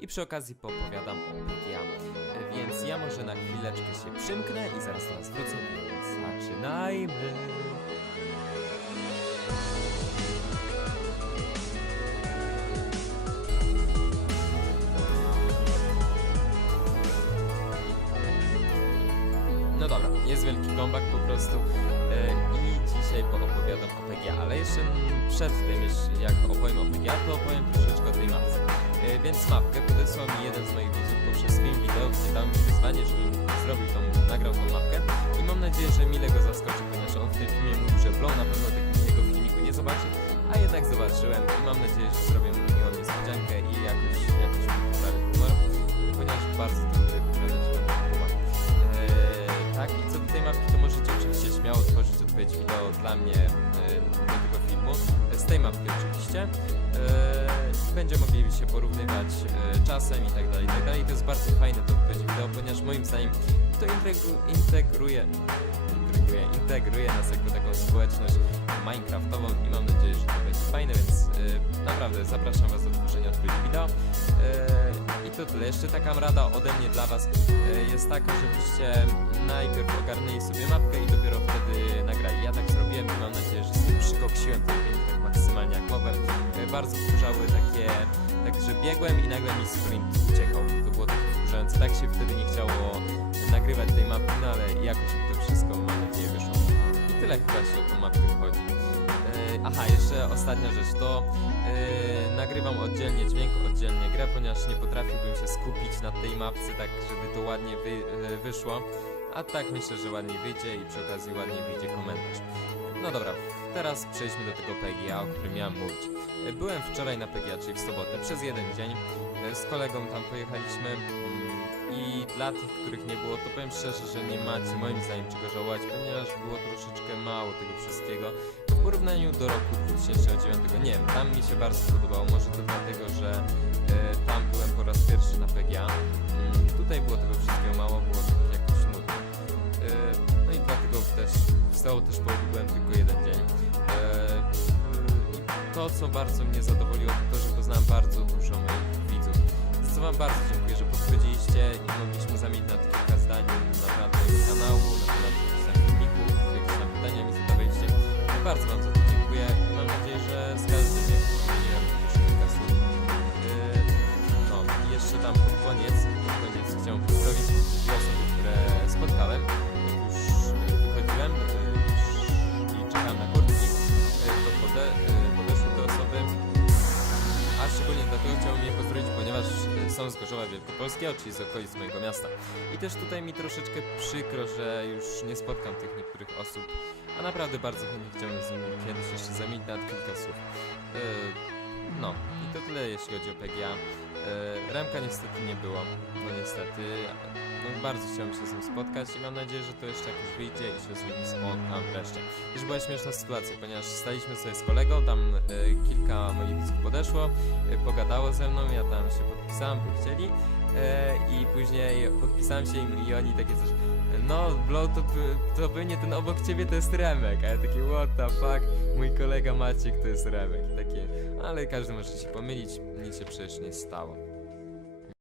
i przy okazji poopowiadam o PGA. E, Więc ja może na chwileczkę się przymknę i zaraz do nas wrócę, więc zaczynajmy! No dobra, jest wielki gombak po prostu e, i dzisiaj poopowiadam o PGA, ale jeszcze przed tym, jeszcze jak opowiem o PGA, to opowiem troszeczkę Więc mapkę podesłał mi jeden z moich widzów poprzez film wideo, gdzie dał mi wyzwanie, żebym zrobił tą, nagrał tą mapkę i mam nadzieję, że mile go zaskoczy, ponieważ on w tym filmie mówił, że Blow na pewno tego, filmiku nie zobaczy, a jednak zobaczyłem i mam nadzieję, że zrobię mu miłą niespodziankę i jakoś, jakoś mu poprawię humor, ponieważ bardzo lubię poprawiać humor. Eee, tak, i co do tej mapki, to możecie oczywiście śmiało tworzyć odpowiedź wideo dla mnie e, do tego filmu, z tej mapki oczywiście. Eee, będziemy mogli się porównywać e, czasem i tak dalej, i tak dalej. To jest bardzo fajne do odpowiedź wideo, ponieważ moim zdaniem to integru, integruje, integruje, integruje nas jako taką społeczność minecraftową i mam nadzieję, że to będzie fajne, więc e, naprawdę zapraszam Was do tworzenia odpowiedzi wideo. Eee, I to tyle. Jeszcze taka rada ode mnie dla Was e, jest taka, żebyście najpierw ogarnęli sobie mapkę i dopiero wtedy nagrali. Ja tak zrobiłem i mam nadzieję, że sobie przykoksiłem ten tak maksymalnie jak. E, Bardzo wkurzały takie, tak że biegłem i nagle mi sprint uciekał. To było takie wkurzające. Tak się wtedy nie chciało nagrywać tej mapy, no ale jakoś to wszystko mam nadzieję wyszło. I tyle chyba się o tą mapkę chodzi. E, Aha, jeszcze ostatnia rzecz to e, nagrywam oddzielnie dźwięk, oddzielnie grę, ponieważ nie potrafiłbym się skupić na tej mapce tak, żeby to ładnie wy, e, wyszło. A tak myślę, że ładniej wyjdzie i przy okazji ładniej wyjdzie komentarz. No dobra, teraz przejdźmy do tego PGA, o którym miałem mówić. Byłem wczoraj na PGA, czyli w sobotę, przez jeden dzień. E, Z kolegą tam pojechaliśmy mm, i dla tych, których nie było, to powiem szczerze, że nie macie moim zdaniem czego żałować, ponieważ było troszeczkę mało tego wszystkiego w porównaniu do roku 2009. Nie wiem, tam mi się bardzo podobało, może to dlatego, że e, tam byłem po raz pierwszy na PGA. Mm, tutaj było tego wszystkiego mało, było tak jakoś nudno. E, no i dlatego też w Stało też byłem tylko jeden dzień. E, I to, co bardzo mnie zadowoliło, to to, że poznałem bardzo dużo moich widzów. Za co Wam bardzo dziękuję, że podchodziliście i mogliśmy zamienić na kilka zdań na temat mojego kanału, na temat jakichś tam jakieś tam pytania mi zadawaliście. Bardzo Wam za szczególnie dlatego chciałbym je pozdrowić, ponieważ y, są z Gorzowa Wielkopolskiego, czyli z okolic mojego miasta. I też tutaj mi troszeczkę przykro, że już nie spotkam tych niektórych osób, a naprawdę bardzo chętnie chciałbym z nimi kiedyś jeszcze zamienić nad kilka słów. Y, No, i to tyle jeśli chodzi o PGA. Y, Remka niestety nie było, no niestety. Bardzo chciałem się z nim spotkać i mam nadzieję, że to jeszcze jakoś wyjdzie i się z nim spotkam wreszcie. Już była śmieszna sytuacja, ponieważ staliśmy sobie z kolegą, tam y, kilka moich widzów podeszło, y, pogadało ze mną, ja tam się podpisałem, chcieli y, i później podpisałem się im i oni takie coś no, Blow to, to pewnie ten obok ciebie to jest Remek, a ja taki what the fuck, mój kolega Maciek to jest Remek, takie, ale każdy może się pomylić, nic się przecież nie stało.